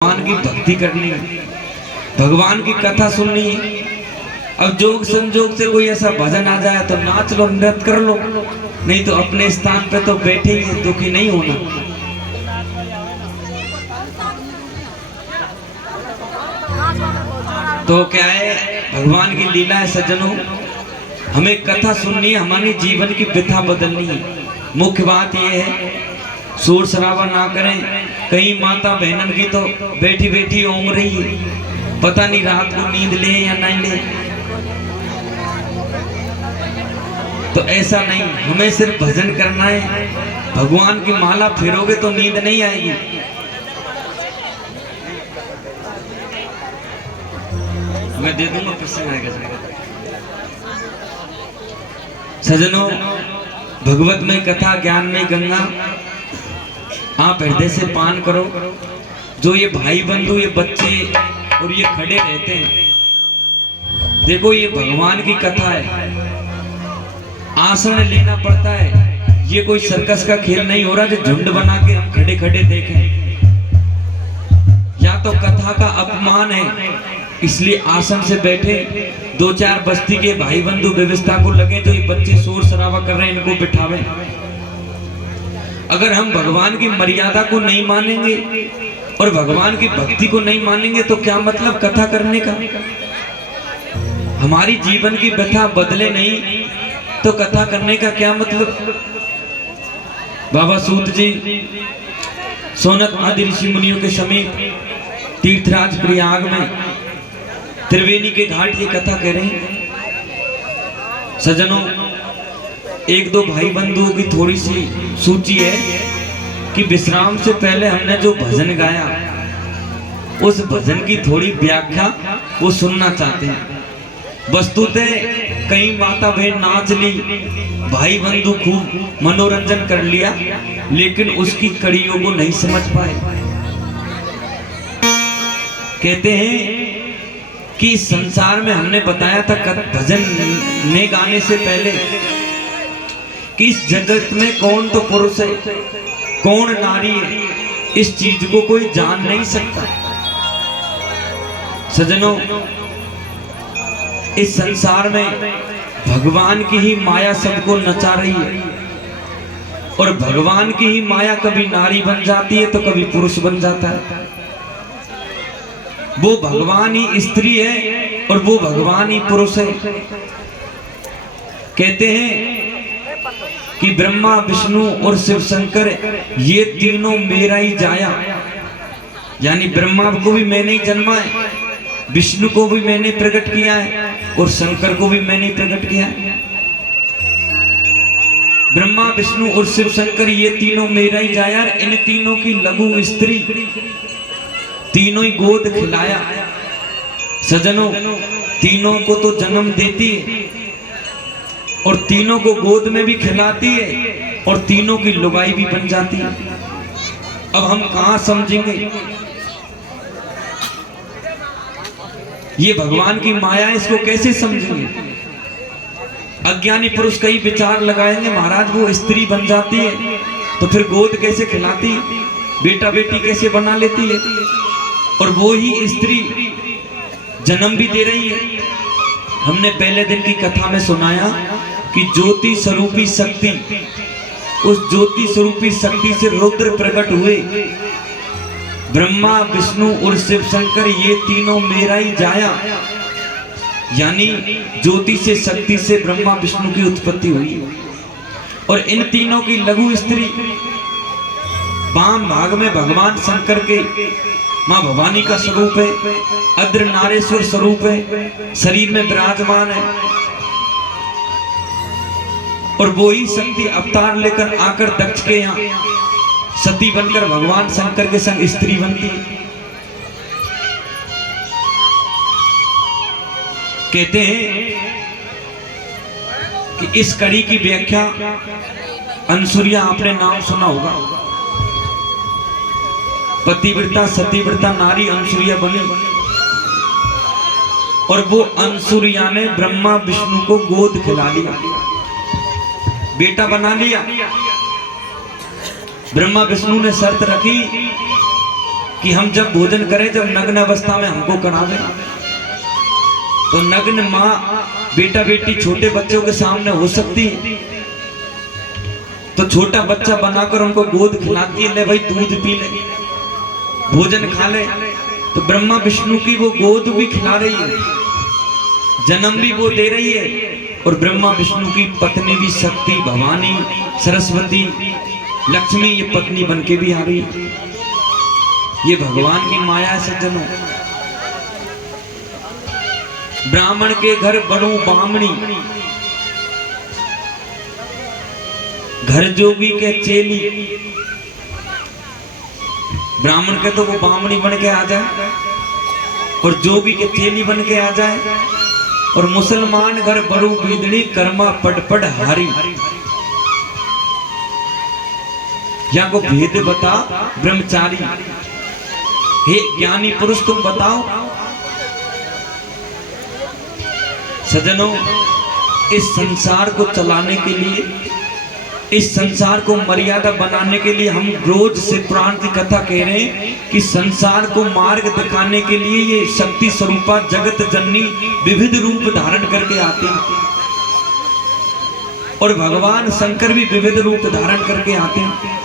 भगवान की भक्ति करनी है, भगवान की कथा सुननी है। अब जोग संजोग से कोई ऐसा भजन आ जाए तो नाच लो, नृत्य कर लो, नहीं तो अपने स्थान पे तो बैठे ही हैं, दुखी नहीं होना। तो क्या है, भगवान की लीला है सज्जनों। हमें कथा सुननी है, हमारी जीवन की व्यथा बदलनी है। मुख्य बात यह है शोर शराबा ना करें। कई माता बहनन की तो बैठी बैठी ओंग रही है, पता नहीं रात को नींद ले या नहीं ले। तो ऐसा नहीं, हमें सिर्फ भजन करना है। भगवान की माला फेरोगे तो नींद नहीं आएगी। मैं दे दूंगा, प्रश्न आएगा। सज्जनों, भगवत में कथा, ज्ञान में गंगा, आप हृदय से पान करो। जो ये भाई बंधु, ये बच्चे और ये खड़े रहते हैं, देखो ये भगवान की कथा है। आसन लेना पड़ता है, ये कोई सर्कस का खेल नहीं हो रहा जो झुंड बना के हम खड़े खड़े देखें। या तो कथा का अपमान है, इसलिए आसन से बैठे। दो चार बस्ती के भाई बंधु व्यवस्था को लगे, जो ये बच्चे शोर शराबा कर रहे हैं इनको बिठावे। अगर हम भगवान की मर्यादा को नहीं मानेंगे और भगवान की भक्ति को नहीं मानेंगे तो क्या मतलब कथा करने का। हमारी जीवन की व्यथा बदले नहीं तो कथा करने का क्या मतलब। बाबा सूत जी सोनक आदि ऋषि मुनियों के समीप तीर्थराज प्रयाग में त्रिवेणी के घाट की कथा कह रहे हैं। सज्जनों, एक दो भाई बंधुओं की थोड़ी सी सूची है कि विश्राम से पहले हमने जो भजन गाया, उस भजन की थोड़ी व्याख्या वो सुनना चाहते हैं। वस्तुतः कई माता बहन नाच ली, भाई बंधु खूब मनोरंजन कर लिया, लेकिन उसकी कड़ियों को नहीं समझ पाए। कहते हैं कि संसार में हमने बताया था भजन में गाने से पहले कि इस जगत में कौन तो पुरुष है, कौन नारी है, इस चीज को कोई जान नहीं सकता। सज्जनों, इस संसार में भगवान की ही माया सबको नचा रही है, और भगवान की ही माया कभी नारी बन जाती है तो कभी पुरुष बन जाता है। वो भगवान ही स्त्री है और वो भगवान ही पुरुष है। कहते हैं कि ब्रह्मा, विष्णु और शिव शंकर ये तीनों मेरा ही जाया। यानी ब्रह्मा को भी मैंने ही जन्मा है, विष्णु को भी मैंने प्रकट किया है और शंकर को भी मैंने प्रकट किया है। ब्रह्मा, विष्णु और शिव शंकर ये तीनों मेरा ही जाया। इन तीनों की लघु स्त्री, तीनों ही गोद खिलाया। सज्जनों, तीनों को तो जन्म देती है और तीनों को गोद में भी खिलाती है और तीनों की लुगाई भी बन जाती है। अब हम कहां समझेंगे ये भगवान की माया, इसको कैसे समझेंगे। अज्ञानी पुरुष कई विचार लगाएंगे, महाराज वो स्त्री बन जाती है तो फिर गोद कैसे खिलाती है, बेटा बेटी कैसे बना लेती है, और वो ही स्त्री जन्म भी दे रही है। हमने पहले दिन की कथा में सुनाया कि ज्योति स्वरूपी शक्ति, उस ज्योति स्वरूपी शक्ति से रुद्र प्रकट हुए। ब्रह्मा, विष्णु और शिव शंकर ये तीनों मेरा ही जाया। यानी ज्योति से, शक्ति से ब्रह्मा विष्णु की उत्पत्ति हुई। और इन तीनों की लघु स्त्री वाम भाग में भगवान शंकर के मां भवानी का स्वरूप है, अद्र नारेश्वर स्वरूप है, शरीर में विराजमान है। और वो ही शक्ति अवतार लेकर आकर दक्ष के यहाँ सती बनकर भगवान शंकर के संग स्त्री बनती है। कहते हैं कि इस कड़ी की व्याख्या अंसुरिया, आपने नाम सुना होगा। पतिव्रता सतीव्रता नारी अंसुरिया बनी, और वो अंसुरिया ने ब्रह्मा विष्णु को गोद खिला लिया, बेटा बना लिया। ब्रह्मा विष्णु ने शर्त रखी कि हम जब भोजन करें, जब नग्न अवस्था में हमको करावे, तो नग्न माँ बेटा बेटी छोटे बच्चों के सामने हो सकती है, तो छोटा बच्चा बनाकर उनको गोद खिलाती है, ले भाई दूध पी ले, भोजन खा ले। तो ब्रह्मा विष्णु की वो गोद भी खिला रही है, जन्म भी वो दे रही है, और ब्रह्मा विष्णु की पत्नी भी शक्ति, भवानी, सरस्वती, लक्ष्मी ये पत्नी बनके भी आ रही है। ये भगवान की माया है सज्जनों। ब्राह्मण के घर बड़ो बामणी, घर जोगी के चेली। ब्राह्मण के तो वो बामणी बन के आ जाए, और जोगी के चेली बन के आ जाए, और मुसलमान घर बड़ू बीदड़ी कर्मा पट हारी। यहाँ को भेद बता ब्रह्मचारी, हे ज्ञानी पुरुष तुम बताओ। सज्जनों, इस संसार को चलाने के लिए, इस संसार को मर्यादा बनाने के लिए हम रोज से पुराण की कथा कह रहे हैं कि संसार को मार्ग दिखाने के लिए ये शक्ति स्वरूपा जगत जननी विविध रूप धारण करके आती है, और भगवान शंकर भी विविध रूप धारण करके आते हैं।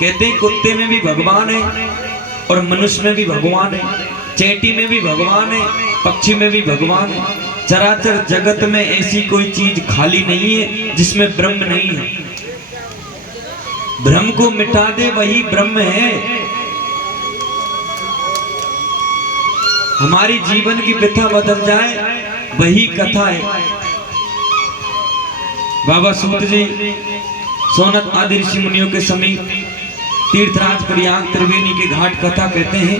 कहते हैं कुत्ते में भी भगवान है, और मनुष्य में भी भगवान है, चेटी में भी भगवान है, पक्षी में भी भगवान है। चराचर जगत में ऐसी कोई चीज खाली नहीं है जिसमें ब्रह्म नहीं है। ब्रह्म को मिटा दे वही ब्रह्म है। हमारी जीवन की व्यथा बदल जाए वही कथा है। बाबा सूत जी सोनत आदि ऋषि मुनियों के समीप तीर्थराज प्रयाग त्रिवेणी के घाट कथा कहते हैं।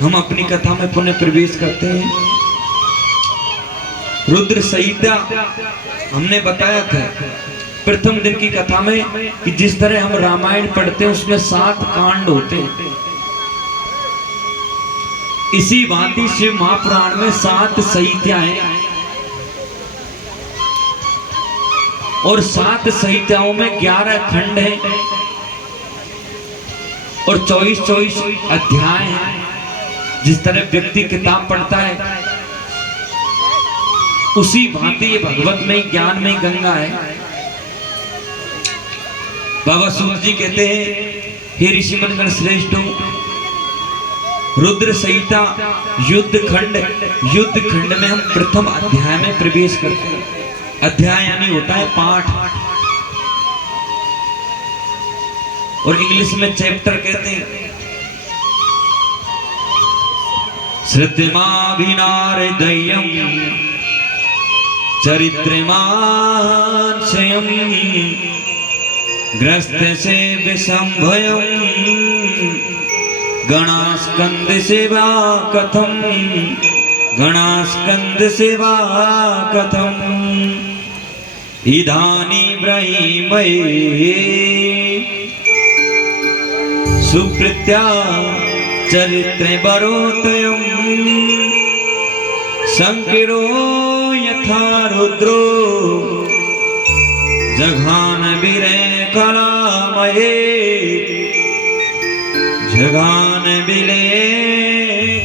हम अपनी कथा में पुनः प्रवेश करते हैं। रुद्र संहिता हमने बताया था प्रथम दिन की कथा में कि जिस तरह हम रामायण पढ़ते हैं उसमें 7 कांड होते हैं, इसी भांति शिव महापुराण में 7 संहिताएं हैं, और 7 संहिताओं में 11 खंड हैं और 24-24 अध्याय हैं। जिस तरह व्यक्ति किताब पढ़ता है उसी भांति ये भगवत में ज्ञान में गंगा है। बाबा सूत जी कहते हैं, हे ऋषि मनगण श्रेष्ठों, रुद्र संहिता युद्ध खंड में हम प्रथम अध्याय में प्रवेश करते हैं। अध्याय यानी होता है पाठ, और इंग्लिश में चैप्टर कहते हैं। श्रुतिमाभिनारदय्यं चरित्रमान् स्वयं ग्रस्त से विसंभयं गणास्कंद सेवा कथम इदानी ब्रह्मये सुकृत्या चरित्रे बरोतयम् संकिरो यथा रुद्रो जघान बिरे कलामये जघान बिले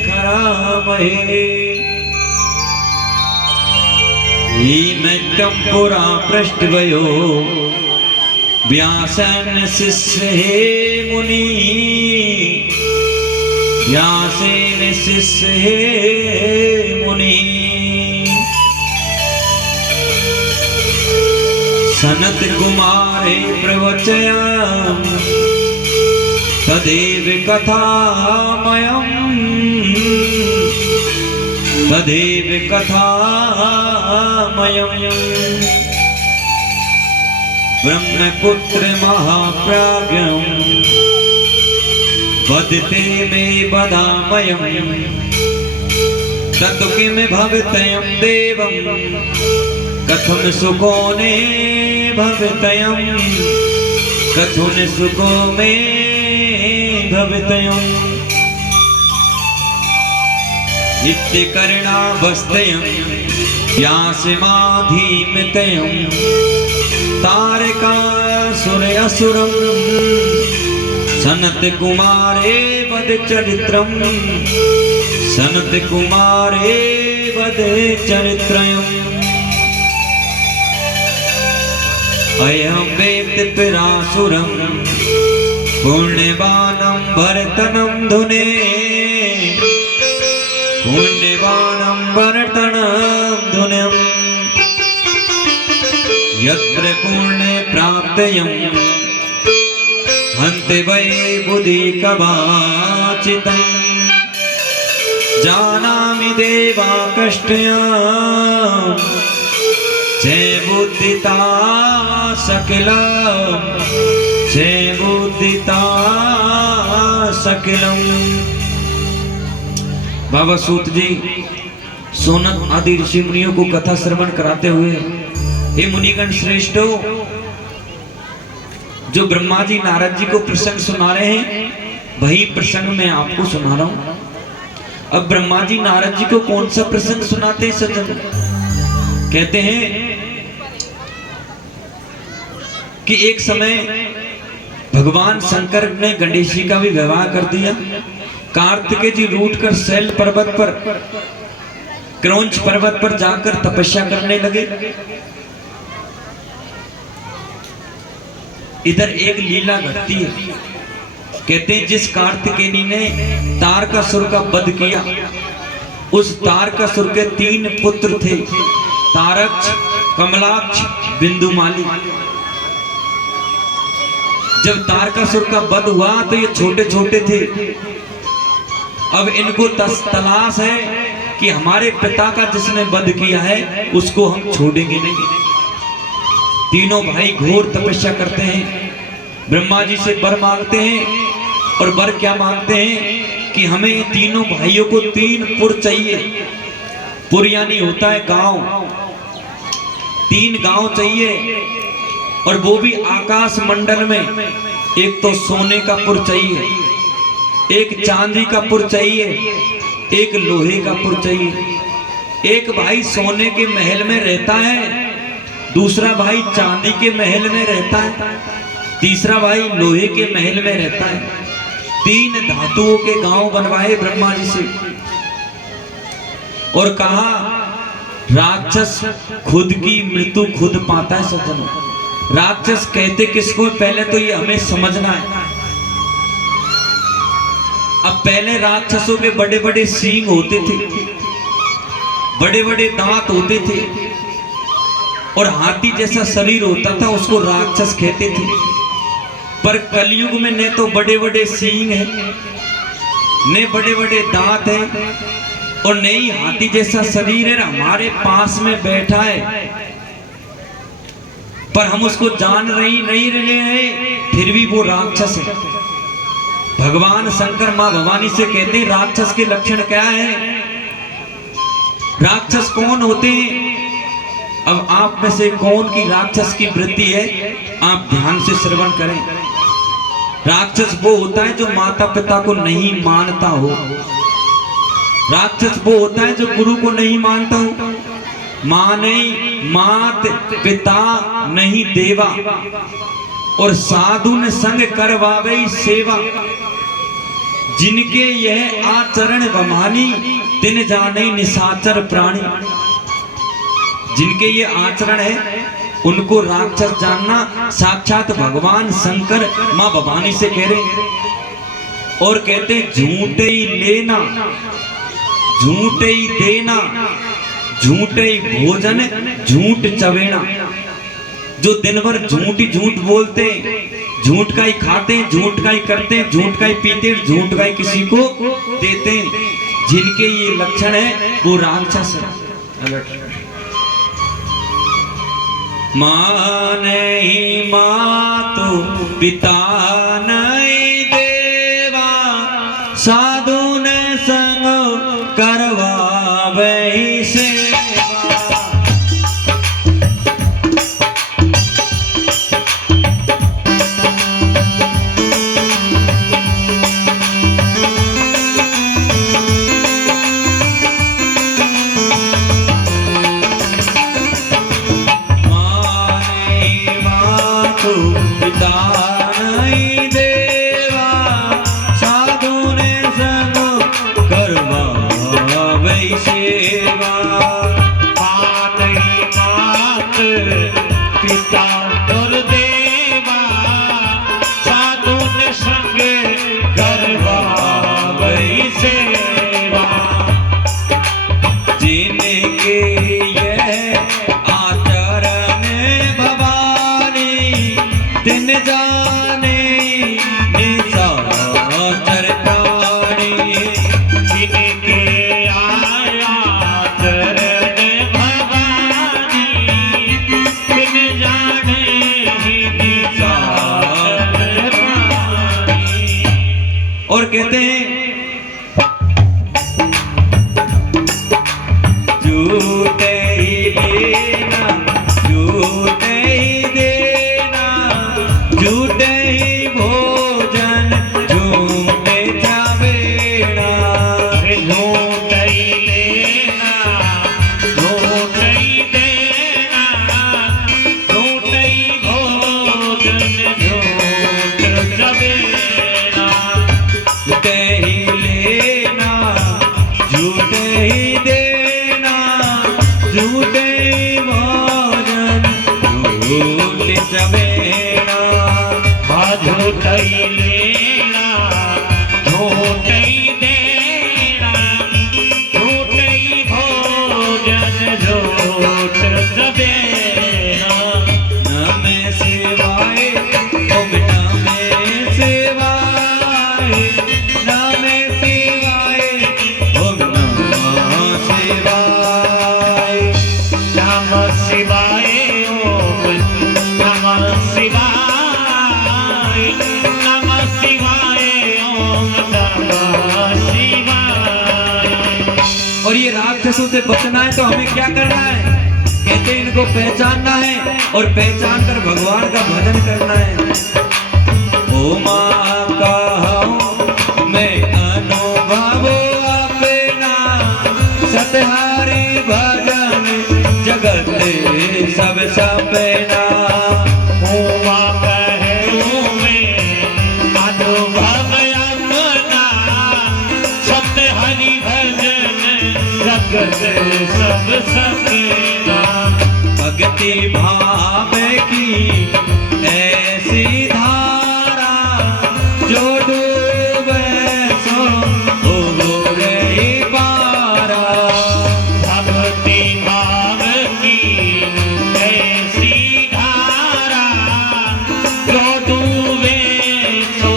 खरामये मैत्यं पुरा पृष्ठवयो व्यासन शिष्य हे मुनि व्यासेन शिष्य हे मुनि सनत कुमारे प्रवचयं तदेव कथामयम् ब्रह्मपुत्र महाप्राज्ञं वदते मे वदामयम् तत् किं भवतयं देवं कथं सुखो ने भवतयं कथं सुखो मे भवतयम् इत्यकर्णावस्थयं व्यासमाधीमतयं तारका सुर असुरम सनत कुमारे वद चरित्रम सनत कुमारे वद चरित्रयम् अयं वेद पिरासुरं पुण्यवानं भरतनं धुने पुण्यवानं भरतनं धुनम् यत्र पुण्य प्राप्तयं हन्ते वै बुद्धि कवाचितं जानामि देवा कष्टयं जय बुद्धिता सकलम जय बुद्धिता सकलम। बाबा सूत जी सोनत आदि ऋषि मुनियों को कथा श्रवण कराते हुए, हे मुनिगण श्रेष्ठों, जो ब्रह्मा जी नारद जी को प्रसंग सुना रहे हैं वही प्रसंग मैं आपको सुना रहा हूं। अब ब्रह्मा जी नारद जी को कौन सा प्रसंग सुनाते हैं सज्जन? कहते हैं कि एक समय भगवान शंकर ने गणेश जी का भी विवाह कर दिया। कार्तिकेय जी रूठकर शैल पर्वत पर क्रौंच पर्वत पर जाकर तपस्या करने लगे। इधर एक लीला घटती है। कहते हैं जिस कार्तिकेय ने तारकासुर का वध किया, उस तारकासुर के 3 पुत्र थे, तारक्ष, कमलाक्ष, बिंदुमाली। जब तारकासुर का वध हुआ तो ये छोटे छोटे थे। अब इनको तलाश है कि हमारे पिता का जिसने वध किया है उसको हम छोड़ेंगे नहीं। तीनों भाई घोर तपस्या करते हैं, ब्रह्मा जी से वर मांगते हैं। और वर क्या मांगते हैं कि हमें तीनों भाइयों को 3 पुर चाहिए। पुर यानी होता है गांव, 3 गांव चाहिए, और वो भी आकाश मंडल में। एक तो सोने का पुर चाहिए, एक चांदी का पुर चाहिए, एक लोहे का पुर चाहिए। एक भाई सोने के महल में रहता है, दूसरा भाई चांदी के महल में रहता है, तीसरा भाई लोहे के महल में रहता है। 3 धातुओं के गांव बनवाए ब्रह्मा जी से और कहा राक्षस खुद की मृत्यु खुद पाता है सज्जनों। राक्षस कहते किसको? पहले तो ये हमें समझना है। अब पहले राक्षसों के बड़े बड़े सींग होते थे, बड़े बड़े दांत होते थे, और हाथी जैसा शरीर होता था, उसको राक्षस कहते थे। पर कलयुग में न तो बड़े बड़े सींग हैं, न बड़े बड़े दांत हैं, और न ही हाथी जैसा शरीर है। हमारे पास में बैठा है पर हम उसको जान नहीं रहे हैं, फिर भी वो राक्षस है। भगवान शंकर मां भवानी से कहते हैं राक्षस के लक्षण क्या है, राक्षस कौन होते हैं। अब आप में से कौन की राक्षस की वृत्ति है, आप ध्यान से श्रवण करें। राक्षस वो होता है जो माता पिता को नहीं मानता हो। राक्षस वो होता है जो गुरु को नहीं मानता हो। मां नहीं, मात पिता नहीं देवा, और साधु ने संग करवावे सेवा। जिनके यह आचरण बमानी, तिन जाने निशाचर प्राणी। जिनके ये आचरण है उनको राक्षस जानना। साक्षात भगवान शंकर मां भवानी से कह रहे। और कहते झूठे ही लेना, झूठे ही देना, झूठे ही भोजन, झूठ चवेना। जो दिन भर झूठ ही झूठ बोलते हैं, झूठ का ही खाते हैं, झूठ का ही करते हैं, झूठ का ही पीते हैं, झूठ का ही किसी को देते हैं, जिनके ये लक्षण है वो राक्षस है। मां नहीं मातु पिता नहीं देवा, साधु ने संग करवावे सेवा। जाने निशाचर प्राणी, जिनके आया चरण भवानी, बिन जाने ही निशाचर प्राणी। और कहते हैं झूठे ही लेना झूठे ही देना, झूठे ही भोजन झूठे छावेना, झूठ ही लेना झूठ ही देना, झूठ ही भोजन झूठ जबेना। झूठे ही लेना झूठे ही देना, झूठे ही भोजन झूठ छावेना। हाँ झूठ ही लेना झूठ ही देना, झूठ ही भोजन झूठ जबेना। नमः शिवाय ओम नमः शिवाय, नमः शिवाय ओम नमः शिवाय। नमः शिवाय ओम नमः शिवाय, नमः शिवाय ओम नमः शिवाय। और ये राक्षसों से बचना है तो हमें क्या करना है? कहते हैं इनको पहचानना है और पहचान कर भगवान का भजन करना है। ओ माँ कहूँ मैं अनुभव अपना, सतहरि भजन जगत सब सपना। हुआ कहूँ मैं अनुभव अपना, सत्य हरि भजन जगत सब सपना। भक्ति भाव की ऐसी धारा, जो डूबे सो डूब ही पारा। भक्ति भाव की ऐसी धारा, जो डूबे सो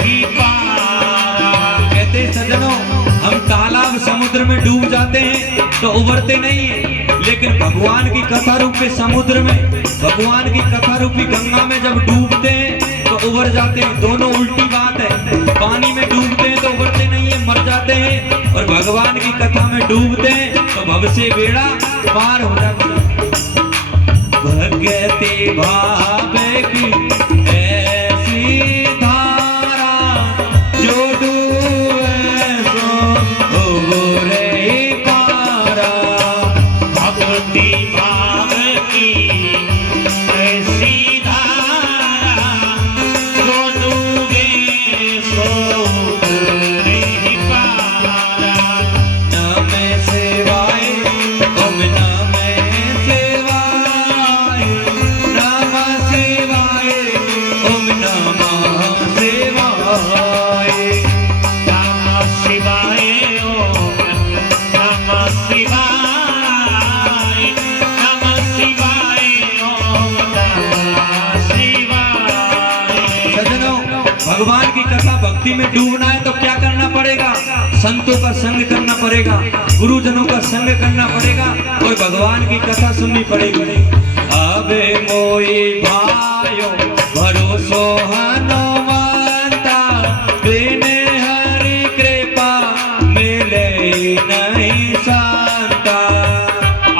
ही पारा। कहते सज्जनों, हम तालाब समुद्र में डूब जाते हैं तो उबरते नहीं हैं, लेकिन भगवान की कथा रूपी समुद्र में, भगवान की कथा रूपी गंगा में जब डूबते हैं तो उबर जाते हैं। दोनों उल्टी बात है। पानी में डूबते हैं तो उबरते नहीं है, मर जाते हैं, और भगवान की कथा में डूबते हैं तो भव से बेड़ा पार हो जाता है। भक्ति भाव की ऐसी धारा, जो डूबे सो डूब ही पारा। भक्ति भाव की ऐसी धारा, जो डूबे सो ही पारा। नमः शिवाय ओम नमः शिवाय, नमः शिवाय ओम नमः शिवाय। नमः शिवाय ओम नमः शिवाय, नमः शिवाय ओम नमः शिवाय। सज्जनों, भगवान की कथा भक्ति में डूबना है तो क्या करना पड़ेगा? संतों का संग करना पड़ेगा, गुरुजनों का संग करना पड़ेगा, और भगवान की कथा सुननी पड़ेगी। अबे मोई भाइयों भरोसो हनुमंता, बिन हरि कृपा मिले नहीं शांता।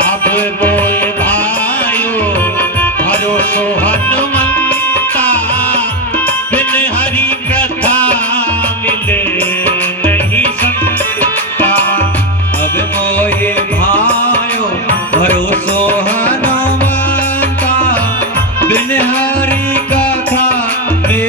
अब बोल भाइयों भरोसो हनुमंता, बिन हरि कथा मिले नहीं संता। अब मोए भाइयों भरोसो हनुमंता, बिन हरि कथा मिले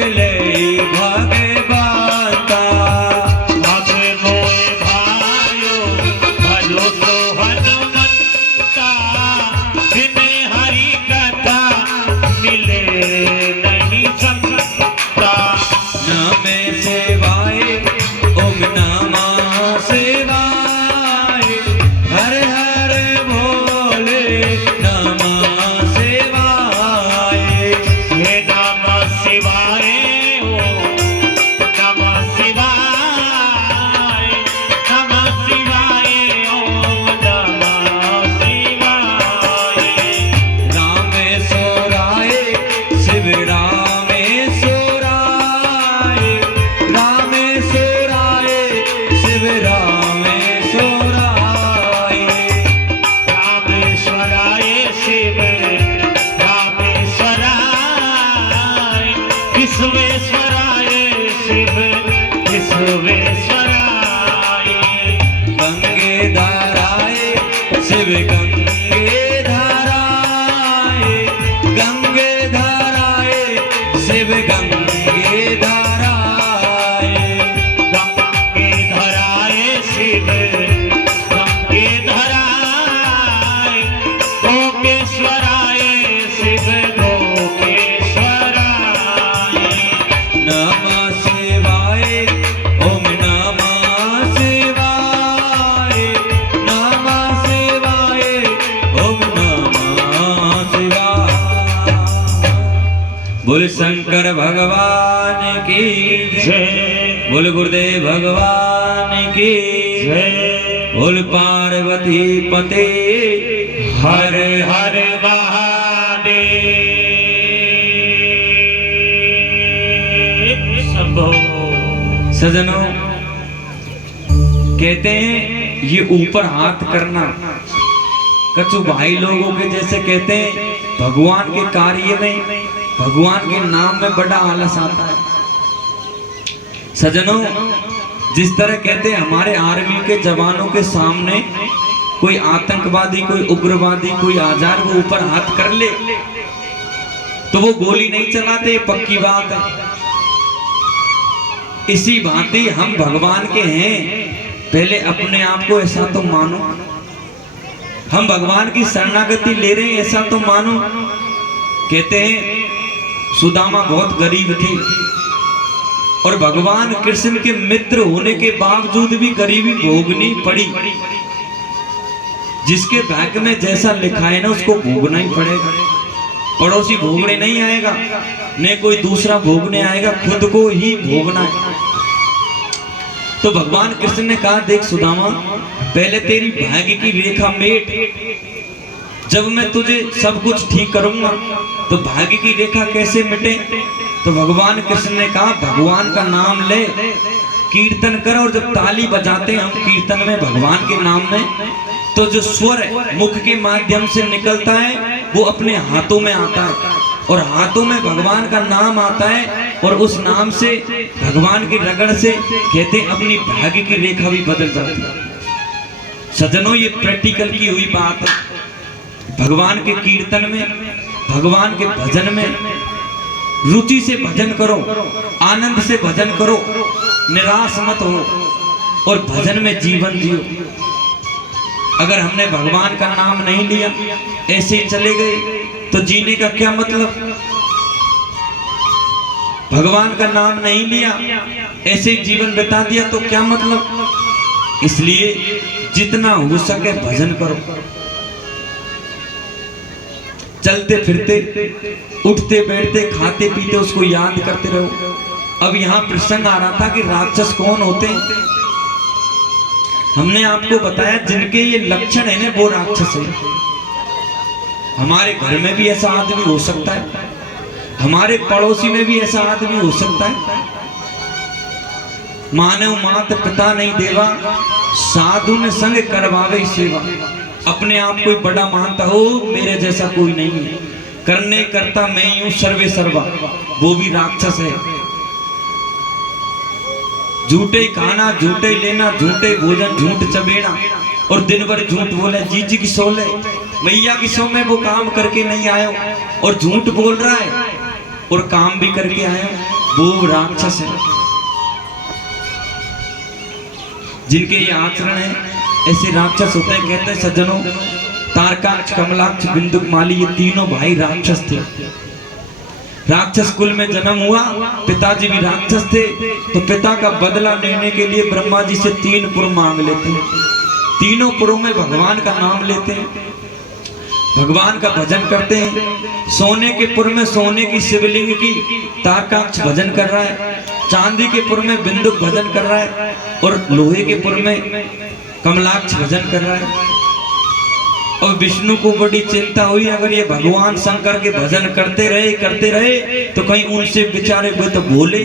विश्वेश्वराय शिव विश्वेश्वराय गंगे धाराय शिव गंगे धाराय गंगे धाराय शिव गंगे धाराय गंगे धराय शिव गंगे धराय गोकेश्वराय शिव गोकेश्वराय नमः शिवाय ओम नमः शिवाय नमः शिवाय ओम नमः शिवाय। बोल शंकर भगवान की जय बोल गुरुदेव भगवान की जय बोल पार्वती पते हर हर महादेव शंभो। सजनों कहते हैं ये ऊपर हाथ करना कछु भाई लोगों के जैसे कहते हैं भगवान के कार्य में भगवान के नाम में बड़ा आलस आता है। सजनों जिस तरह कहते हैं हमारे आर्मी के जवानों के सामने कोई आतंकवादी कोई उग्रवादी कोई आजार वो ऊपर हाथ कर ले तो वो गोली नहीं चलाते, पक्की बात है। इसी भांति हम भगवान के हैं, पहले अपने आप को ऐसा तो मानो। हम भगवान की शरणागति ले रहे हैं ऐसा तो मानो। कहते हैं सुदामा बहुत गरीब थे और भगवान कृष्ण के मित्र होने के बावजूद भी गरीबी भोगनी पड़ी। जिसके भाग्य में जैसा लिखा है ना उसको भोगना ही पड़ेगा। पड़ोसी भोगने नहीं आएगा, न कोई दूसरा भोगने आएगा, खुद को ही भोगना है। तो भगवान कृष्ण ने कहा देख सुदामा पहले तेरी भाग्य की रेखा मेट, जब मैं तुझे सब कुछ ठीक करूंगा तो भाग्य की रेखा कैसे मिटे। तो भगवान कृष्ण ने कहा भगवान का नाम ले, कीर्तन कर, और जब ताली बजाते हैं हम कीर्तन में भगवान के नाम में तो जो स्वर मुख के माध्यम से निकलता है वो अपने हाथों में आता है और हाथों में भगवान का नाम आता है और उस नाम से भगवान की रगड़ से कहते हैं अपनी भाग्य की रेखा भी बदल जाती है। सजनों ये प्रैक्टिकल की हुई बात है। भगवान के कीर्तन में भगवान के भजन में रुचि से भजन करो, आनंद से भजन करो, निराश मत हो और भजन में जीवन जियो। अगर हमने भगवान का नाम नहीं लिया ऐसे ही चले गए तो जीने का क्या मतलब। भगवान का नाम नहीं लिया ऐसे ही जीवन बिता दिया तो क्या मतलब। इसलिए जितना हो सके भजन करो। चलते फिरते उठते बैठते खाते पीते उसको याद करते रहो। अब यहाँ प्रसंग आ रहा था कि राक्षस कौन होते हैं। हमने आपको बताया जिनके ये लक्षण है ना वो राक्षस है। हमारे घर में भी ऐसा आदमी हो सकता है, हमारे पड़ोसी में भी ऐसा आदमी हो सकता है। मानव मात पिता नहीं देवा, साधु ने संग करवावे सेवा। अपने आप कोई बड़ा मानता हो मेरे जैसा कोई नहीं है, करने करता मैं यूं सर्वे सर्वा, वो भी राक्षस है। झूठे खाना झूठे लेना झूठे भोजन झूठ चबेना और दिन भर झूठ बोले। जीजी की सो ले मैया की सो में वो काम करके नहीं आयो और झूठ बोल रहा है और काम भी करके आया, वो राक्षस है। जिनके ये आचरण है ऐसे राक्षस होते हैं। कहते हैं सज्जनों तारकाक्ष कमलाक्ष बिंदुक माली ये तीनों भाई राक्षस थे। राक्षस कुल में जन्म हुआ, पिताजी भी राक्षस थे, तो पिता का बदला लेने के लिए ब्रह्मा जी से 3 पुर मांग लेते हैं। तीनों पुरों में भगवान का नाम लेते हैं, भगवान का भजन करते हैं। सोने के पुर में सोने की शिवलिंग की तारकाक्ष भजन कर रहा है, चांदी के पुर में बिंदुक भजन कर रहा है और लोहे के पुर में कमलाक्ष भजन कर रहा है। और विष्णु को बड़ी चिंता हुई अगर ये भगवान शंकर के भजन करते रहे तो कहीं उनसे बेचारे हुए तो बोले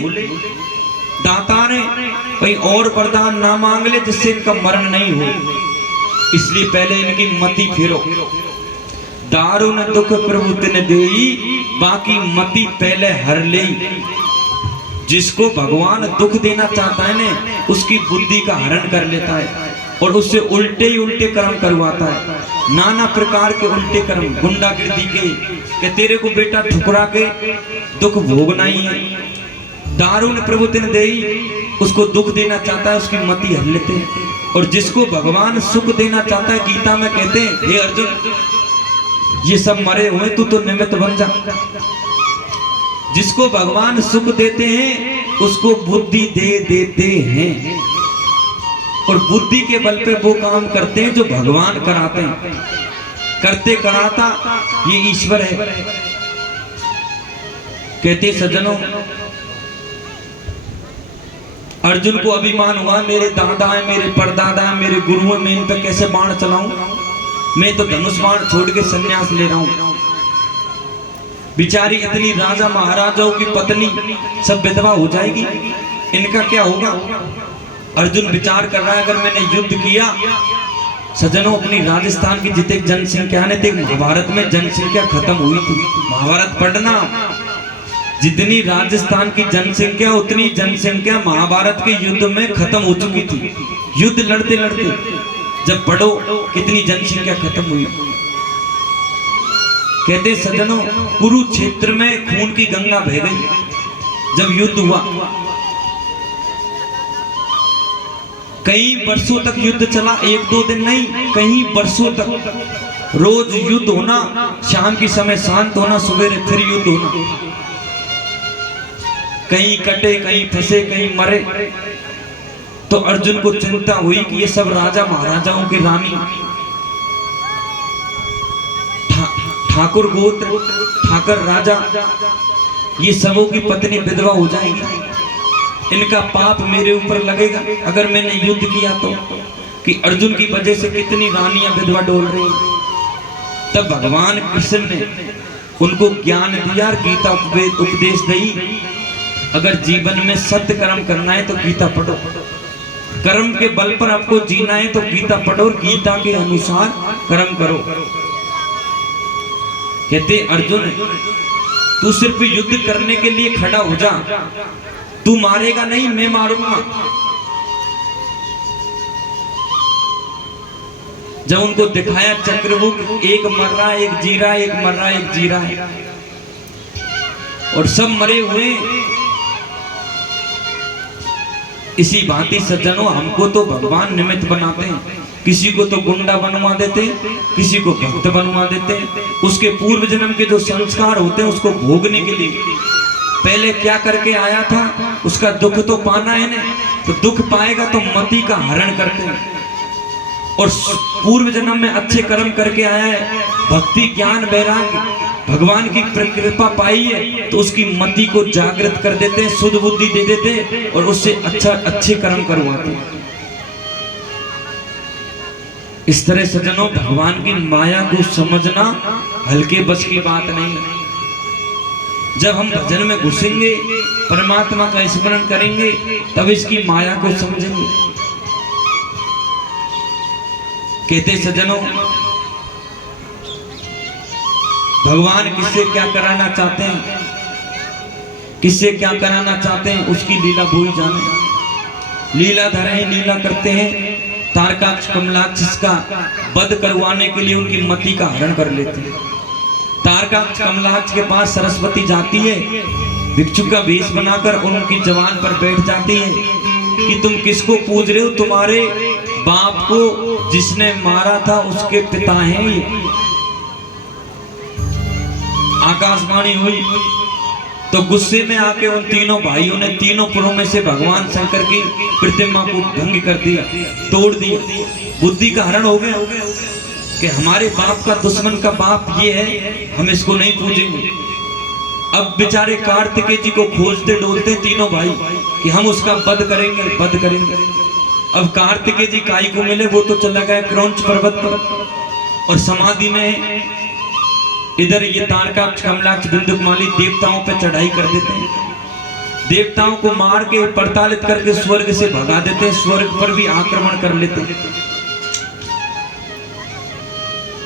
दाता ने कहीं और वरदान ना मांग ले जिससे इनका मरण नहीं हो। इसलिए पहले इनकी मति फेरो। दारुण दुख प्रभु तिन देई, बाकी मति पहले हर ले। जिसको भगवान दुख देना चाहता है ना, उसकी बुद्धि का हरण कर लेता है और उससे उल्टे ही उल्टे कर्म करवाता है। नाना प्रकार के उल्टे कर्म, गुंडागिर्दी के तेरे को बेटा ठुकरा के दुख भोगना ही है। दारू ने प्रभु तेने दे, उसको दुख देना चाहता है, उसकी मति हर लेते हैं। और जिसको भगवान सुख देना चाहता है, गीता में कहते हैं, हे अर्जुन ये सब मरे हुए, तू तो निमित्त बन जा। जिसको भगवान सुख देते हैं उसको बुद्धि दे देते हैं, और बुद्धि के बल पे वो काम करते हैं जो भगवान कराते हैं। करते कराता ये ईश्वर है। कहते सज्जनों, अर्जुन को अभिमान हुआ, मेरे दादा है, मेरे परदादा है, मेरे गुरु है, मैं इन पर कैसे बाण चलाऊं, मैं तो धनुष बाण छोड़ के संन्यास ले रहा हूं। बिचारी इतनी राजा महाराजाओं की पत्नी सब विधवा हो जाएगी, इनका क्या होगा। अर्जुन विचार कर रहा है, अगर मैंने युद्ध किया, सज्जनों अपनी राजस्थान की जितने जनसंख्या ने, महाभारत में जनसंख्या खत्म हुई थी। महाभारत पढ़ना, जितनी राजस्थान की जनसंख्या उतनी जनसंख्या महाभारत के युद्ध में खत्म हो चुकी थी। युद्ध लड़ते लड़ते जब पढ़ो कितनी जनसंख्या खत्म हुई। कहते सज्जनों, कुरुक्षेत्र में खून की गंगा बह गई जब युद्ध हुआ। कई वर्षों तक युद्ध चला, एक दो दिन नहीं, कई वर्षों तक रोज युद्ध होना, शाम की समय शांत होना, सवेरे फिर युद्ध होना। कहीं कटे, कहीं फंसे, कहीं मरे। तो अर्जुन को चिंता हुई कि ये सब राजा महाराजाओं की रानी, ठाकुर गोत्र, ठाकर राजा, ये सबों की पत्नी विधवा हो जाएगी। इनका पाप मेरे ऊपर लगेगा अगर मैंने युद्ध किया तो, कि अर्जुन की वजह से कितनी रानियां विधवा डोल रही। तब भगवान कृष्ण ने उनको ज्ञान दिया, गीता उपदेश दी, अगर जीवन में सत्य कर्म करना है तो गीता पढ़ो, कर्म के बल पर आपको जीना है तो गीता पढ़ो और गीता के अनुसार कर्म करो। कहते अर्जुन, तू सिर्फ युद्ध करने के लिए खड़ा हो जा, तू मारेगा नहीं, मैं मारूंगा। जब उनको दिखाया चक्रव्यूह, एक मर रहा, एक जी रहा, एक मर रहा, एक जी रहा है, और सब मरे हुए। इसी भांति सज्जनों, हमको तो भगवान निमित्त बनाते हैं, किसी को तो गुंडा बनवा देते हैं, किसी को भक्त बनवा देते हैं। उसके पूर्व जन्म के जो संस्कार होते हैं उसको भोगने के लिए, पहले क्या करके आया था उसका दुख तो पाना है ना, तो दुख पाएगा तो मति का हरण करते हैं। और पूर्व जन्म में अच्छे कर्म करके आया है, भक्ति ज्ञान वैराग्य भगवान की कृपा पाई है, तो उसकी मति को जागृत कर देते हैं, शुद्ध बुद्धि दे देते हैं और उससे अच्छे कर्म करवाते हैं। इस तरह सज्जनों, भगवान की माया को समझना हल्के बस की बात नहीं। जब हम भजन में घुसेंगे, परमात्मा का स्मरण करेंगे, तब इसकी माया को समझेंगे। कहते सज्जनों, भगवान किससे क्या कराना चाहते हैं, किससे क्या कराना चाहते हैं, उसकी लीला भूल जाने। लीलाधर हैं, लीला करते हैं, तारकाक्ष कमलाक्ष का वध करवाने के लिए उनकी मति का हरण कर लेते हैं। तारकाक्ष कमलाक्ष के पास सरस्वती जाती है, भिक्षु का वेश बनाकर उनकी जवान पर बैठ जाती है कि तुम किसको पूज रहे हो, तुम्हारे बाप को जिसने मारा था उसके पिता हैं ये। आकाशवाणी हुई तो गुस्से में आके उन तीनों भाइयों ने तीनों पुरों में से भगवान शंकर की प्रतिमा को भंग कर दिया, तोड़ दिया। बुद्धि का हरण हो गया कि हमारे बाप का दुश्मन का बाप ये है, हम इसको नहीं पूजेंगे। अब बेचारे कार्तिकेय जी को खोजते डोलते तीनों भाई कि हम उसका वध करेंगे, वध करेंगे। अब कार्तिकेय जी काई को मिले, वो तो चला गया क्रौंच पर्वत पर और समाधि में। इधर ये तारकाक्ष कमलाक्ष बिंदुकमाली देवताओं पे चढ़ाई कर देते हैं, देवताओं को मार के प्रताड़ित करके स्वर्ग से भगा देते हैं, स्वर्ग पर भी आक्रमण कर लेते हैं।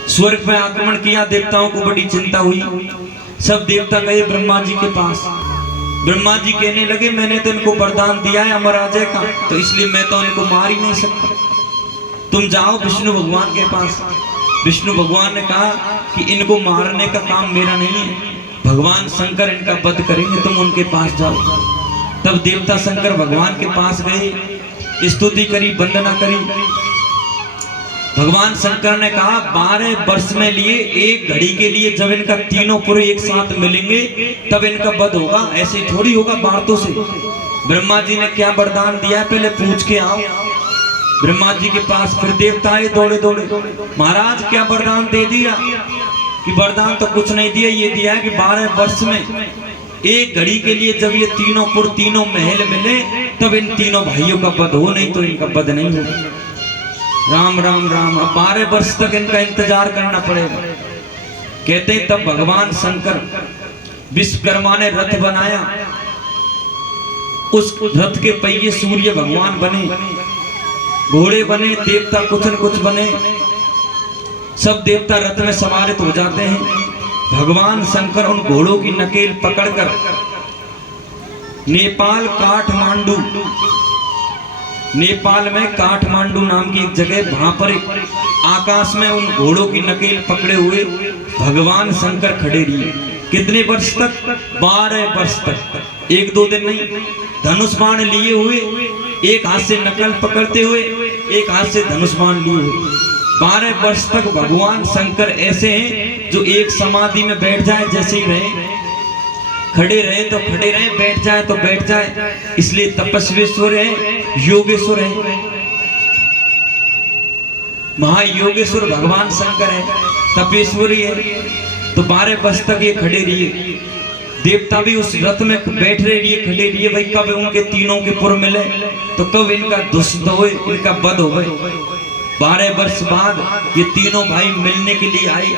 स्वर्ग में आक्रमण किया, देवताओं को बड़ी चिंता हुई। सब देवता गए ब्रह्मा जी के पास ब्रह्मा जी कहने लगे मैंने तो इनको वरदान दिया है अमर अजय का, तो इसलिए मैं तो इनको मार ही नहीं सकता, तुम जाओ विष्णु भगवान के पास। विष्णु भगवान ने कहा कि इनको मारने का काम मेरा नहीं है, भगवान शंकर इनका वध करेंगे, तुम उनके पास जाओ। तब देवता शंकर भगवान के पास गए, स्तुति करी, वंदना करी। भगवान शंकर ने कहा 12 वर्ष में लिए एक घड़ी के लिए जब इनका तीनों पुरुष एक साथ मिलेंगे तब इनका वध होगा, ऐसे थोड़ी होगा बातों से। ब्रह्मा जी ने क्या वरदान दिया पहले पूछ के आओ। ब्रह्मा जी के पास फिर देवता आए दौड़े दौड़े, महाराज क्या वरदान दे दिया? कि वरदान तो कुछ नहीं दिया, ये दिया है कि 12 वर्ष में एक घड़ी के लिए जब ये तीनों पुर तीनों महल मिले तब इन तीनों भाइयों का वध हो, नहीं तो इनका वध नहीं होगा। राम राम राम। अब 12 वर्ष तक इनका इंतजार करना पड़ेगा। कहते तब भगवान शंकर विश्वकर्मा ने रथ बनाया, उस रथ के पहिए सूर्य भगवान बने, घोड़े बने, देवता कुछ न कुछ बने, सब देवता रथ में सवारित हो जाते हैं। भगवान शंकर उन घोड़ों की नकेल पकड़कर नेपाल काठमांडू, नेपाल में काठमांडू नाम की एक जगह, वहां पर आकाश में उन घोड़ों की नकेल पकड़े हुए भगवान शंकर खड़े रहे। कितने वर्ष तक? 12 वर्ष तक, एक दो दिन नहीं। धनुष बाण लिए हुए, एक हाथ से नकल पकड़ते हुए, एक हाथ से धनुष बाण लिए हुए 12 वर्ष तक भगवान शंकर ऐसे हैं जो एक समाधि में बैठ जाए जैसे ही रहे, खड़े रहे तो खड़े रहे, बैठ जाए तो बैठ जाए, इसलिए तपस्वेश्वर है, योगेश्वर है, महायोगेश्वर भगवान शंकर है, तपेश्वरी है। तो 12 वर्ष तक ये खड़े रहिए, देवता भी उस रथ में बैठ रहे, खड़े रहिए, भाई कब उनके तीनों के पुर मिले तो कब इनका दुष्ट हो, इनका वध हो गए। 12 वर्ष बाद ये तीनों भाई मिलने के लिए आए,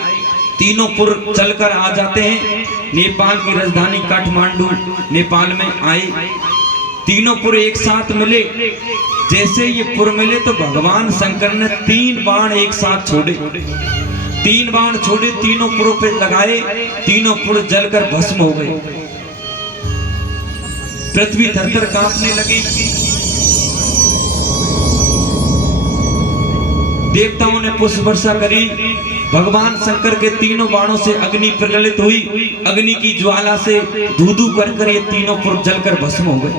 तीनों पुर चलकर आ जाते हैं। नेपाल की राजधानी काठमांडू नेपाल में आए, तीनों पुर एक साथ मिले। जैसे ये पुर मिले तो भगवान शंकर ने 3 बाण एक साथ छोड़े, 3 बाण छोड़े, तीनों पुरों पे लगाए, तीनों पुर जलकर भस्म हो गए। पृथ्वी थरथर कांपने लगी। देवताओं ने पुष्प वर्षा करी, भगवान शंकर के तीनों बाणों से अग्नि प्रज्वलित हुई, अग्नि की ज्वाला से धू-धू कर ये तीनों पुर जलकर भस्म हो गए।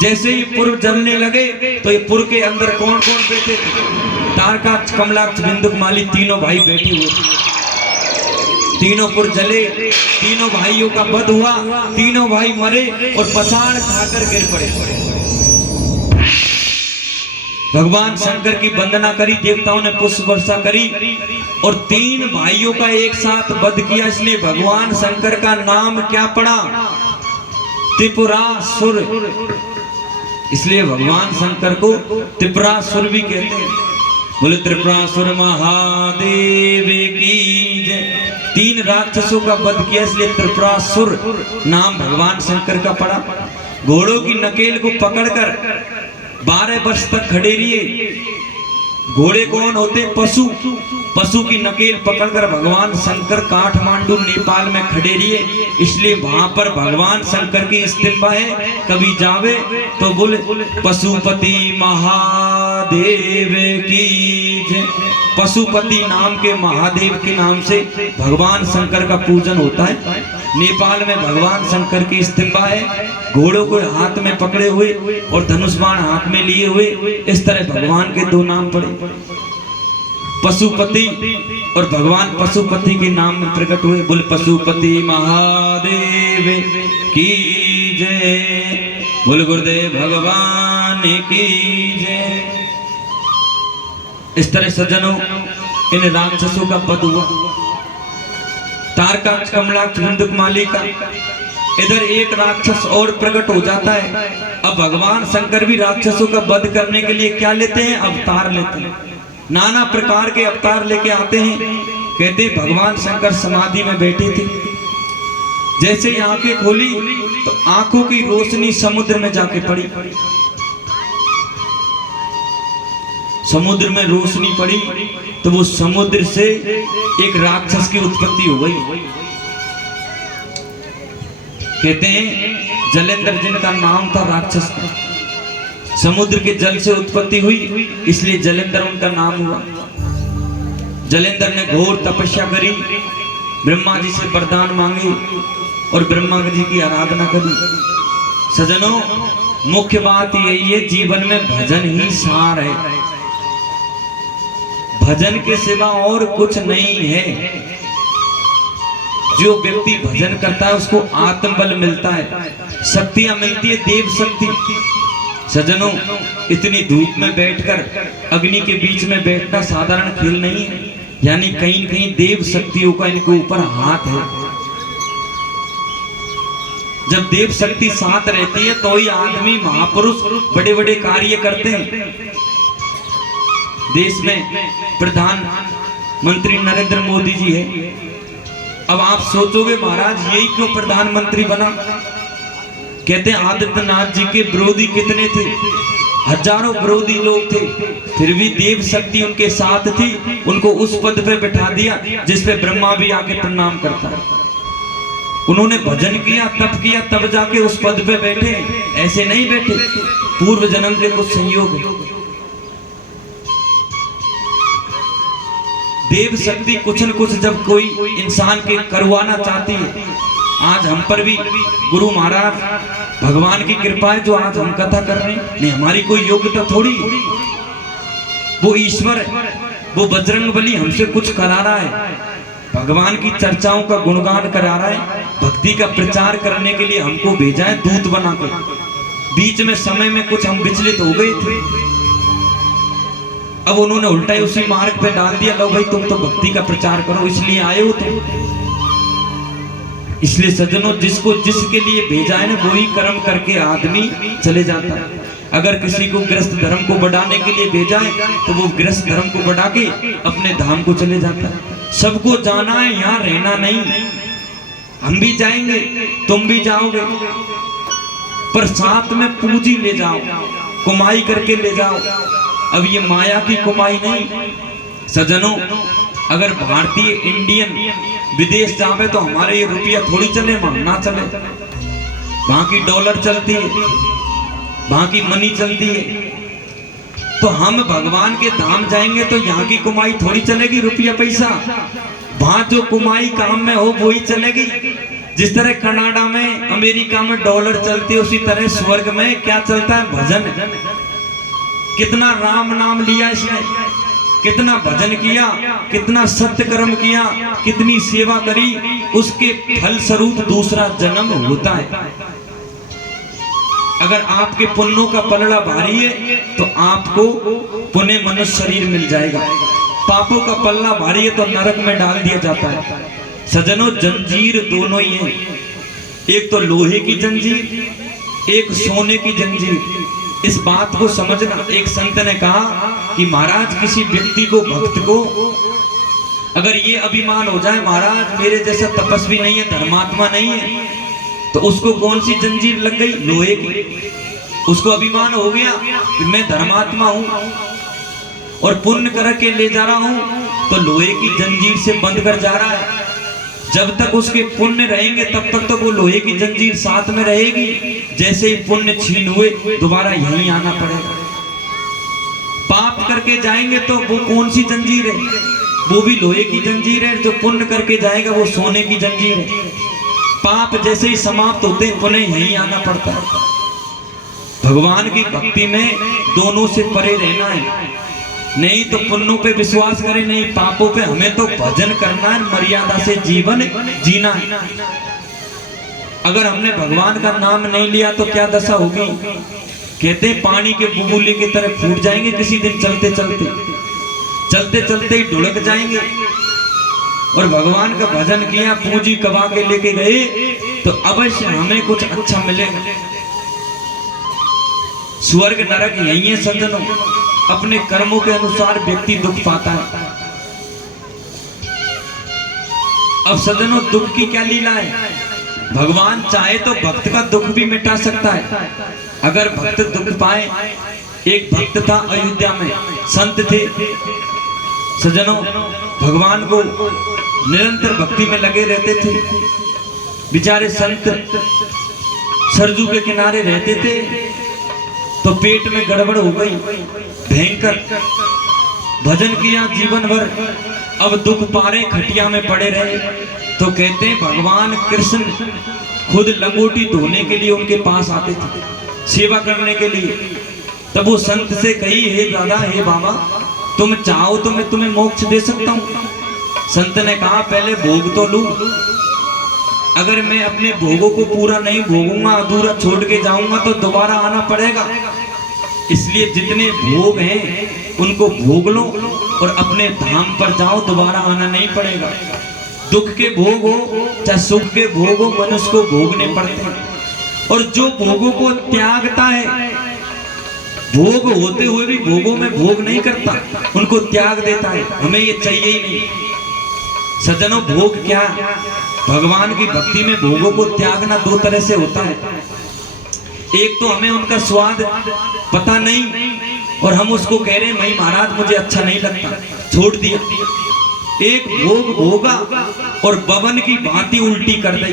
जैसे ही पुर जलने लगे तो ये पुर के अंदर कौन कौन बैठे थे? तारकाक्ष, कमलाक्ष, बिंदुकमाली तीनों भाई बैठे हुए थे। तीनों पुर जले, तीनों भाइयों का वध हुआ, तीनों भाई मरे और पछाड़ खाकर गिर पड़े। भगवान शंकर की वंदना करी, देवताओं ने पुष्प वर्षा करी और 3 भाइयों का एक साथ वध किया। इसलिए भगवान शंकर का नाम क्या पड़ा? त्रिपुरासुर। इसलिए भगवान शंकर को त्रिपुरासुर भी कहते हैं। बोले त्रिपुरासुर महादेव की जय। 3 राक्षसों का वध किया, इसलिए त्रिपुरासुर नाम भगवान शंकर का पड़ा। घोड़ों की नकेल को पकड़कर 12 वर्ष तक खड़े रहिए। घोड़े कौन होते? पशु। पशु की नकेल पकड़कर भगवान शंकर काठमांडू नेपाल में खड़े रहिए, इसलिए वहां पर भगवान शंकर की स्तंभा है। कभी जावे तो बोले पशुपति महादेव की जय। पशुपति नाम के महादेव के नाम से भगवान शंकर का पूजन होता है। नेपाल में भगवान शंकर की स्तंभा है, घोड़ों को हाथ में पकड़े हुए और धनुष बाण हाथ में लिए हुए। इस तरह भगवान के 2 नाम पड़े, पशुपति और भगवान पशुपति के नाम में प्रकट हुए। बोले पशुपति महादेव की जय। बोले गुरुदेव भगवान की जय। इस तरह सज्जनों इन राक्षसों का वध हुआ। तारकाक्ष, कमलाक्ष, बिंदुकमाली का। इधर एक राक्षस और प्रकट हो जाता है। अब भगवान शंकर भी राक्षसों का वध करने के लिए क्या लेते हैं? अवतार लेते हैं, नाना प्रकार के अवतार लेके आते हैं। कहते हैं भगवान शंकर समाधि में बैठे थे, जैसे ही आंखें खोली तो आंखों की रोशनी समुद्र में जाके पड़ी। समुद्र में रोशनी पड़ी तो वो समुद्र से एक राक्षस की उत्पत्ति हो गई। कहते हैं जलेंद्र जिनका नाम था राक्षस का, समुद्र के जल से उत्पत्ति हुई, इसलिए जलेंद्र उनका नाम हुआ। जलेंद्र ने घोर तपस्या करी, ब्रह्मा जी से वरदान मांगे और ब्रह्मा जी की आराधना करी। सजनों, मुख्य बात यही है, जीवन में भजन ही सार है। भजन के सिवा और कुछ नहीं है। जो व्यक्ति भजन करता है उसको आत्मबल मिलता है, शक्तियां मिलती है, देव शक्ति। सजनों, इतनी धूप में बैठकर अग्नि के बीच में बैठना साधारण खेल नहीं है, यानी कहीं न कहीं देव शक्तियों का इनके ऊपर हाथ है। जब देव शक्ति साथ रहती है तो ही आदमी महापुरुष बड़े बड़े कार्य करते हैं। देश में प्रधानमंत्री नरेंद्र मोदी जी है। अब आप सोचोगे महाराज यही क्यों प्रधानमंत्री बना? कहते हैं आदित्यनाथ जी के विरोधी कितने थे, हजारों विरोधी लोग थे, फिर भी देव शक्ति उनके साथ थी, उनको उस पद पे बिठा दिया जिस पे ब्रह्मा भी आके प्रणाम करता है। उन्होंने भजन किया, तप किया, तब जाके उस पद पे बैठे, ऐसे नहीं बैठे, पूर्व जन्म के कुछ संयोग है। देव शक्ति कुछ न कुछ जब कोई इंसान के करवाना चाहती है। आज हम पर भी गुरु महाराज भगवान की कृपा है जो आज हम कथा कर रहे हैं, नहीं हमारी कोई योग्यता थोड़ी, वो ईश्वर है, वो बजरंगबली हमसे कुछ करा रहा है, भगवान की चर्चाओं का गुणगान करा रहा है, भक्ति का प्रचार करने के लिए हमको भेजा है दूत बनाकर। बीच में समय में कुछ हम विचलित हो गए थे, अब उन्होंने उल्टा ही उसी मार्ग पे डाल दिया, लो भाई तुम तो भक्ति का प्रचार करो, इसलिए आए हो तुम। इसलिए सज्जनों, जिसको जिसके लिए भेजा है ना वही कर्म करके आदमी चले जाता है। अगर किसी को गृहस्थ धर्म को बढ़ाने के लिए भेजा है तो वो गृहस्थ धर्म को बढ़ा के अपने धाम को चले जाता है। सबको जाना है, यहाँ रहना नहीं। हम भी जाएंगे, तुम भी जाओगे, पर साथ में पूंजी ले जाओ, कमाई करके ले जाओ। अब ये माया की कमाई नहीं। सज्जनों, अगर भारतीय इंडियन विदेश जावे तो हमारे ये रुपया थोड़ी चले, वहां ना चले। वहां की डॉलर चलती है, वहां की मनी चलती है। तो हम भगवान के धाम जाएंगे तो यहाँ की कमाई थोड़ी चलेगी, रुपया पैसा। वहां जो कमाई काम में हो वही चलेगी। जिस तरह कनाडा में, अमेरिका में डॉलर चलती है, उसी तरह स्वर्ग में क्या चलता है? भजन। कितना राम नाम लिया इसने, कितना भजन किया, कितना सत्य कर्म किया, कितनी सेवा करी, उसके फल स्वरूप दूसरा जन्म होता है। अगर आपके पुण्यों का पलड़ा भारी है तो आपको पुण्य मनुष्य शरीर मिल जाएगा, पापों का पल्ला भारी है तो नरक में डाल दिया जाता है। सजनों, जंजीर दोनों ही हैं, एक तो लोहे की जंजीर, एक सोने की जंजीर। इस बात को समझना। एक संत ने कहा कि महाराज किसी व्यक्ति को, भक्त को अगर ये अभिमान हो जाए महाराज मेरे जैसा तपस्वी नहीं है, धर्मात्मा नहीं है, तो उसको कौन सी जंजीर लग गई? लोहे की। उसको अभिमान हो गया कि मैं धर्मात्मा हूं और पुण्य करके ले जा रहा हूं, तो लोहे की जंजीर से बंध कर जा रहा है। जब तक उसके पुण्य रहेंगे तब तक तो वो लोहे की जंजीर साथ में रहेगी। जैसे ही पुण्य छीन हुए दोबारा यहीं आना पड़ेगा। पाप करके जाएंगे तो वो कौन सी जंजीर है? वो भी लोहे की जंजीर है। जो पुण्य करके जाएगा वो सोने की जंजीर है। पाप जैसे ही समाप्त होते हैं पुण्य यहीं आना पड़ता है। भगवान की भक्ति में दोनों से परे रहना है, नहीं तो पुण्यों पे विश्वास करें, नहीं पापों पे। हमें तो भजन करना है, मर्यादा से जीवन जीना है। अगर हमने भगवान का नाम नहीं लिया तो क्या दशा होगी? कहते हैं पानी के बुलबुले की तरह फूट जाएंगे किसी दिन, चलते चलते चलते चलते ही ढुलक जाएंगे। और भगवान का भजन किया, पूंजी कमा के लेके गए तो अवश्य हमें कुछ अच्छा मिलेगा। स्वर्ग नरक यही है सज्जनों। अपने कर्मों के अनुसार व्यक्ति दुख पाता है। अब सज्जनों, दुख की क्या लीला है? भगवान चाहे तो भक्त का दुख भी मिटा सकता है। अगर भक्त दुख पाए, एक भक्त था अयोध्या में, संत थे सज्जनों, भगवान को निरंतर भक्ति में लगे रहते थे। बेचारे संत सरजू के किनारे रहते थे तो पेट में गड़बड़ हो गई भयंकर, भजन किया जीवन भर, अब दुख पारे खटिया में पड़े रहे। तो कहते हैं भगवान कृष्ण खुद लंगोटी धोने के लिए उनके पास आते थे, सेवा करने के लिए। तब वो संत से कही, हे दादा, हे बाबा, तुम चाहो तो मैं तुम्हें मोक्ष दे सकता हूँ। संत ने कहा, पहले भोग तो लूं, अगर मैं अपने भोगों को पूरा नहीं भोगूंगा, अधूरा छोड़ के जाऊंगा तो दोबारा आना पड़ेगा। इसलिए जितने भोग हैं उनको भोग लो और अपने धाम पर जाओ, दोबारा आना नहीं पड़ेगा। दुख के भोग हो चाहे सुख के भोग हो, मनुष्य को भोगने पड़ते हैं। और जो भोगों को त्यागता है, भोग होते हुए भी भोगों में भोग नहीं करता, उनको त्याग देता है, हमें ये चाहिए ही नहीं। सज्जनों, भोग क्या? भगवान की भक्ति में भोगों को त्यागना दो तरह से होता है। एक तो हमें उनका स्वाद पता नहीं और हम उसको कह रहे हैं, नहीं महाराज मुझे अच्छा नहीं लगता, छोड़ दिया। एक भोग भोगा और बवन की भांति उल्टी कर दी,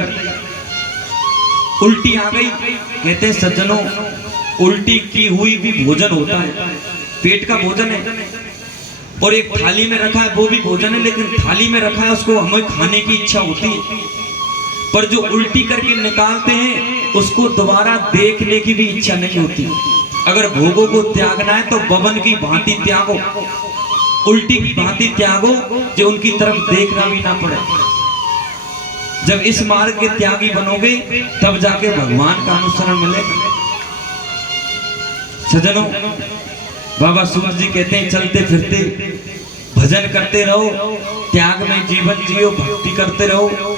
उल्टी आ गई। कहते हैं सज्जनों, उल्टी की हुई भी भोजन होता है, पेट का भोजन है, और एक थाली में रखा है वो भी भोजन है, लेकिन थाली में रखा है उसको हमें खाने की इच्छा होती है, पर जो उल्टी करके निकालते हैं उसको दोबारा देखने की भी इच्छा नहीं होती। अगर भोगों को त्यागना है तो बवन की भांति त्यागो, उल्टी की भांति त्यागो, जो उनकी तरफ देखना भी ना पड़े। जब इस मार्ग के त्यागी बनोगे तब जाके भगवान का अनुसरण मिलेगा। सज्जनों, बाबा सूरज जी कहते हैं, चलते फिरते भजन करते रहो, त्याग में जीवन जियो, भक्ति करते रहो।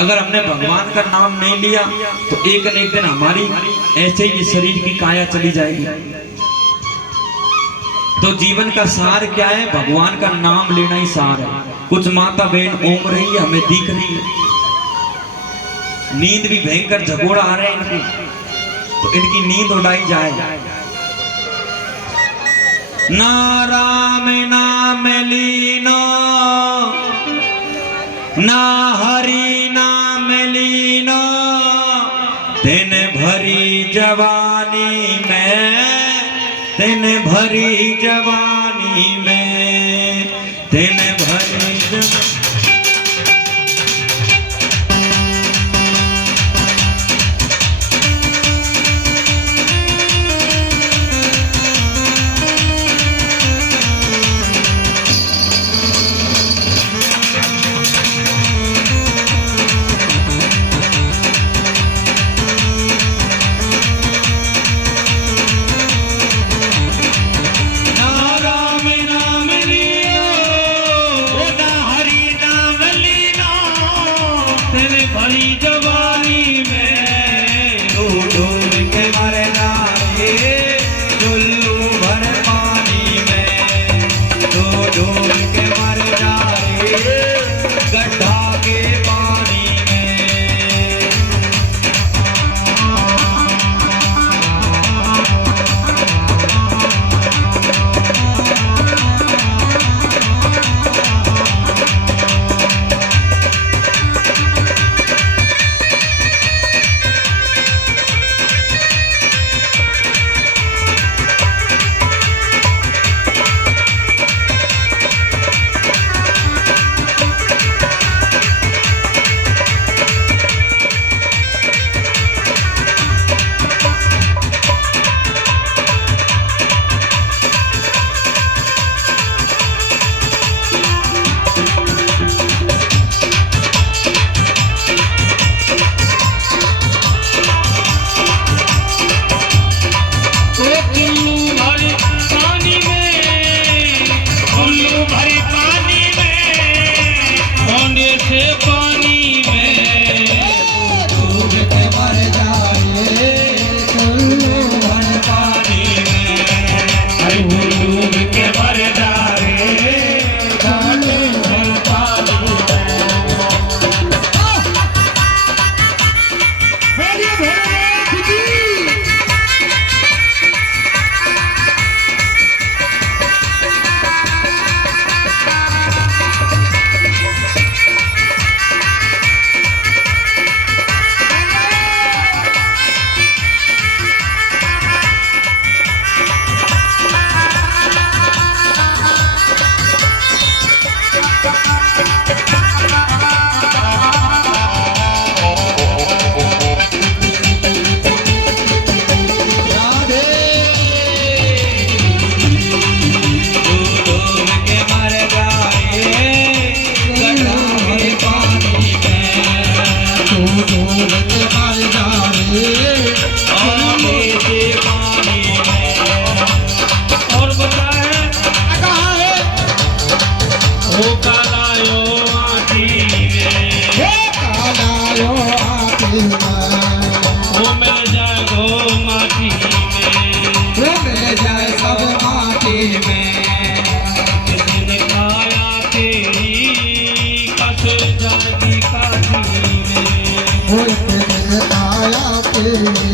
अगर हमने भगवान का नाम नहीं लिया तो एक न एक दिन हमारी ऐसे ही शरीर की काया चली जाएगी। तो जीवन का सार क्या है? भगवान का नाम लेना ही सार है। कुछ माता बहन ओम रही है, हमें दिख रही है, नींद भी भयंकर झकोड़ा आ रहे हैं इनकी, तो इनकी नींद उड़ाई जाए। ना राम नाम लीनो, ना हरि नाम लीनो, दिन भरी जवानी में, दिन भरी जवानी में, दिन भरी जवानी। ना राम नाम लियो, ना हरि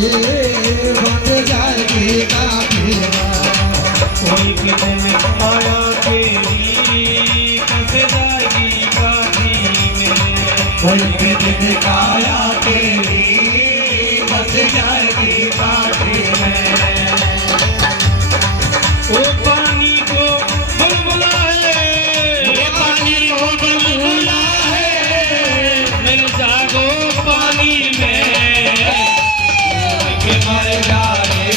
बन जाएगी काफी कोई भी दिन माया तेरी फंस जाएगी काफी में। कोई भी दिन काया तेरी बस जाएगी काफी में ओ पानी को बुलबुला है, ये पानी को बुलबुला है, मिल जागो पानी में के मर जाए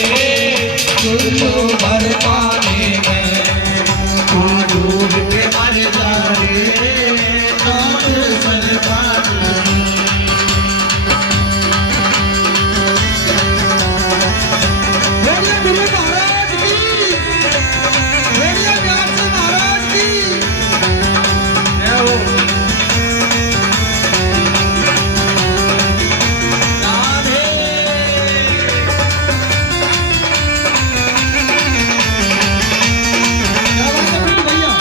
कुल्लू भर पानी में तू डूब के मर जाए कौन सल पानी भेड़िया गुरु महाराज की भेड़िया व्यास महाराज की जय हो राधे क्या बात है प्रीति भैया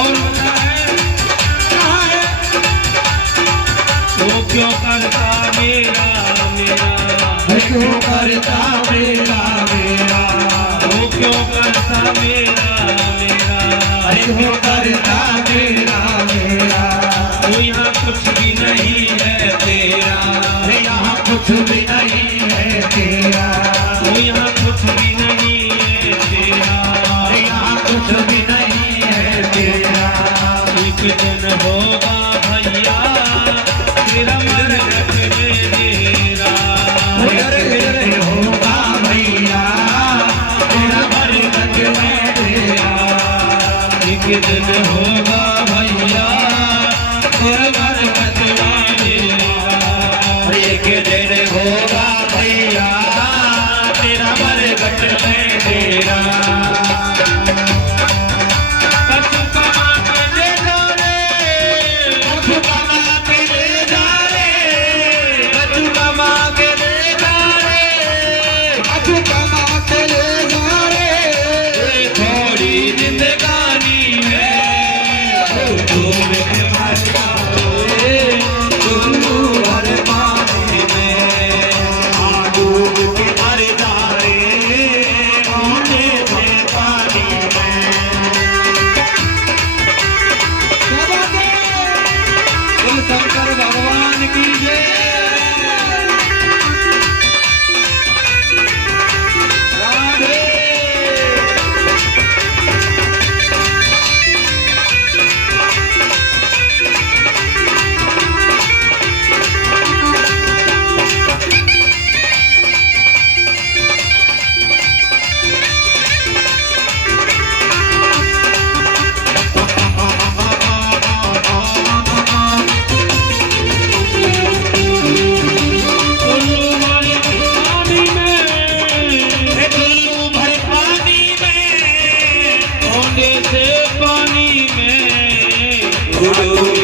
और बता है कहाँ है वो क्यों करता मेरा मेरा, क्यों करता मेरा मेरा वो क्यों करता मेरा मेरा, अरे क्यों करता मेरा मेरा वो यहाँ कुछ भी नहीं है तेरा, अरे यहाँ कुछ भी नहीं है तेरा वो यहाँ कुछ भी नहीं है तेरा। अरे यहाँ कुछ भी नहीं है तेरा एक दिन होगा भैया तेरा मरकट में तेरा, अरे होगा भैया तेरा बरकत में तेरा एक दिन होगा भैया तेरा मरकत में तेरा, एक दिन होगा भैया तेरा बरकत में तेरा कछु कमा के ले जा रे, कछु कमा के ले जा रे कछु कमा के ले जा रे, कछु कमा के ले जा रे थोड़ी जिंदगानी में डूब के मर जाओ कुल्लू भर पानी में डूब के मर जाए कोने से पानी में क्या बात है बोल शंकर भगवान की जय राधे कुल्लू वाली पानी में, कुल्लू भर पानी में होने से पानी में, डूब